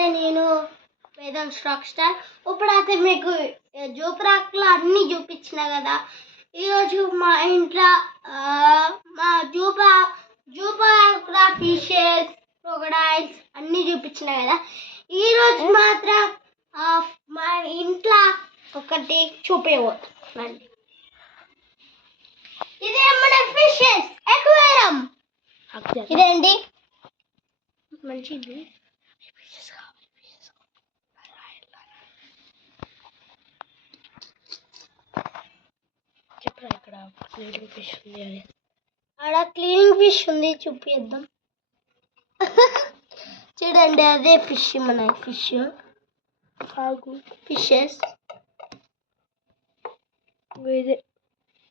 ఇప్పుడైతే నేను Vedant stock star. ఇప్పుడైతే మీకు జూప్రాక్లో అన్నీ చూపించిన కదా. ఈరోజు మా ఇంట్లో మా జూపాక్లో ఫిషెస్, క్రొకడైల్స్ అన్నీ చూపించిన కదా. ఈరోజు మాత్రం మా ఇంట్లో ఒకటి చూపించబోతున్నాండి. ఇదే మన ఫిషెస్ ఎక్వేరియం. ఇదేంటి మంచిది. చెప్పరా ఇక్కడ క్లీనింగ్ ఫిష్ ఉంది అని. ఆడ క్లీనింగ్ ఫిష్ ఉంది, చూపిద్దాం. చూడండి అదే ఫిష్, మన ఫిష్ ఫిషెస్.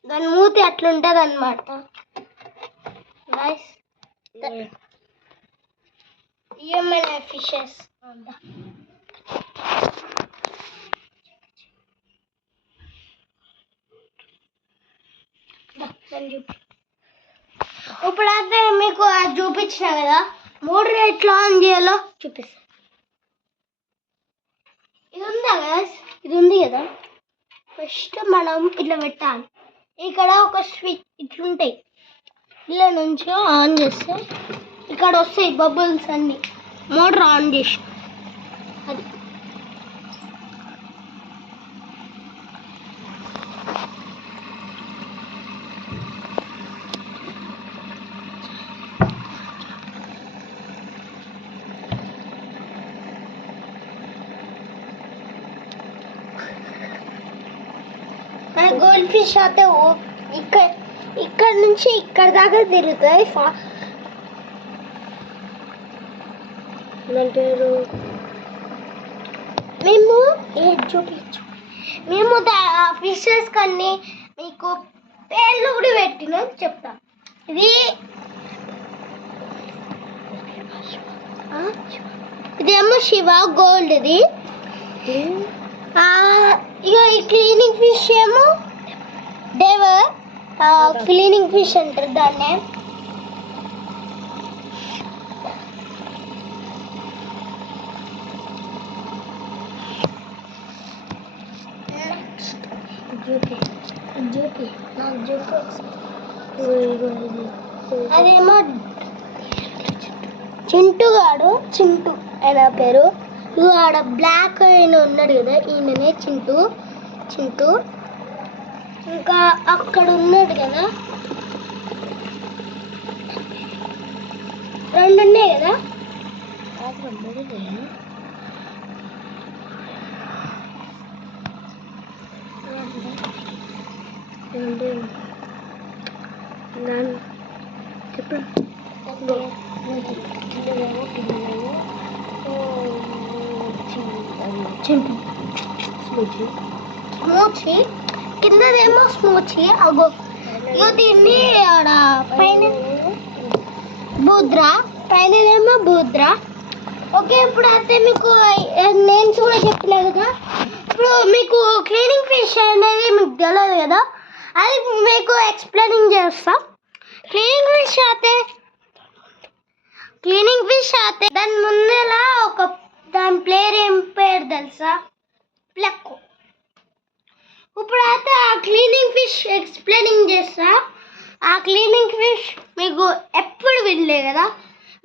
దాని మూతి అట్లుంటుంది అన్నమాట. ఏమైనా ఫిషెస్ ఇప్పుడైతే మీకు చూపించిన కదా. మోటర్ ఎట్లా ఆన్ చేయాలో చూపిస్తా. ఇది ఉందా గైస్, ఇది ఉంది కదా. ఫస్ట్ మనం ఇట్లా పెట్టాలి. ఇక్కడ ఒక స్విచ్ ఇట్లుంటాయి. ఇలా నుంచి ఆన్ చేస్తే ఇక్కడ వస్తాయి బబుల్స్ అన్నీ. మోటార్ ఆన్ చేసి అది గోల్డ్ ఫిష్ అయితే ఇక్కడ నుంచి ఇక్కడ దాకా తిరుగుతాయి. మేము చూపించు. మేము ఫిషెస్ కన్నీ మీకు పేర్లు కూడా పెట్టినాం, చెప్తాం. ఇదేమో శివ గోల్డ్ది. ఇగో ఈ క్లీనింగ్ ఫిష్ ఏమో డేవర్. క్లీనింగ్ ఫిష్ అంటారు దాన్ని. అదేమో చింటుగాడు, చింటు ఆయన పేరు. ఇగో ఆడ బ్లాక్ ఆయన ఉన్నాడు కదా, ఈయననే చింటు. ఇంకా అక్కడ ఉన్నాడు కదా, రెండు ఉన్నాయి కదా. స్మూచి కిందదేమో స్మూచి. అగో ఇగో దీన్ని ఆడ పైన బూద్రా, పైనదేమో బూద్రా. ఓకే, ఇప్పుడు అయితే మీకు నేమ్స్ కూడా చెప్పినా కదా. ఇప్పుడు మీకు క్లీనింగ్ ఫిష్ అనేది మీకు తెలియదు కదా, అది మీకు ఎక్స్ప్లెయినింగ్ చేస్తా. క్లీనింగ్ ఫిష్ అయితే దాని ముందర దాని ఏం పేరు తెలుసా? ప్లక్కు. ఇప్పుడైతే ఆ క్లీనింగ్ ఫిష్ ఎక్స్ప్లెయినింగ్ చేస్తా. ఆ క్లీనింగ్ ఫిష్ మీకు ఎప్పుడు వినలే కదా,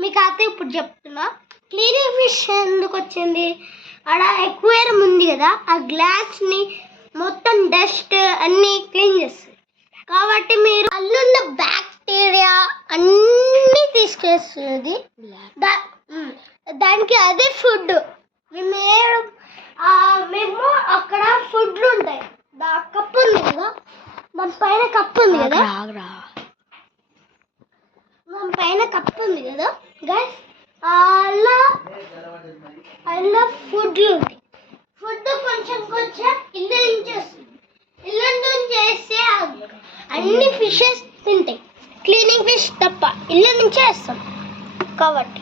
మీకు అయితే ఇప్పుడు చెప్తున్నా. క్లీనింగ్ ఫిష్ ఎందుకు వచ్చింది? ఆడ ఎక్వేరియం ఉంది కదా, ఆ గ్లాస్ని మొత్తం డస్ట్ అన్నీ క్లీన్ చేస్తుంది. కాబట్టి మీరు అల్లున్న బ్యాక్టీరియా అన్నీ తీసుకేస్తుంది. దానికి అదే ఫుడ్. మేము అక్కడ ఫుడ్లు ఉంటాయి. కప్పు ఉంది కదా, దాని పైన కప్పు ఉంది కదా, గైస్. అలా ఫుడ్లు ఉంటాయి. ఫుడ్ కొంచెం ఇల్లు నుంచి వేస్తే అన్ని ఫిషెస్ తింటాయి. క్లీనింగ్ ఫిష్ తప్ప ఇల్లు నుంచే వేస్తాం కాబట్టి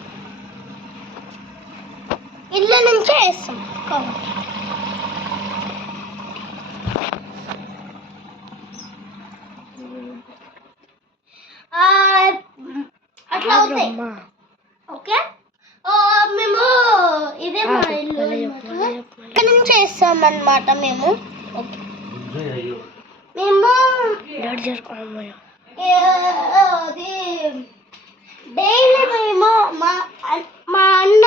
అట్లా అవుతాయి. ఓకే, మేము ఇదే చేస్తామన్నమాట మేము. ఓకే మేము అది డైలీ మేము మా అన్న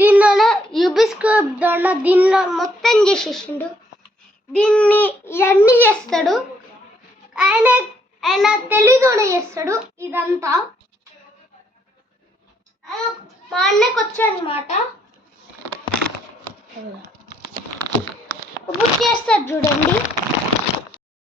దీనిలో యూబిస్కోప్ దాంట్లో దీనిలో మొత్తం చేసేసిండు. దీన్ని ఇవన్నీ చేస్తాడు. ఆయన తెలివితోనే చేస్తాడు ఇదంతా. మా అన్నకి వచ్చానమాట. ఇప్పుడు చేస్తాడు చూడండి.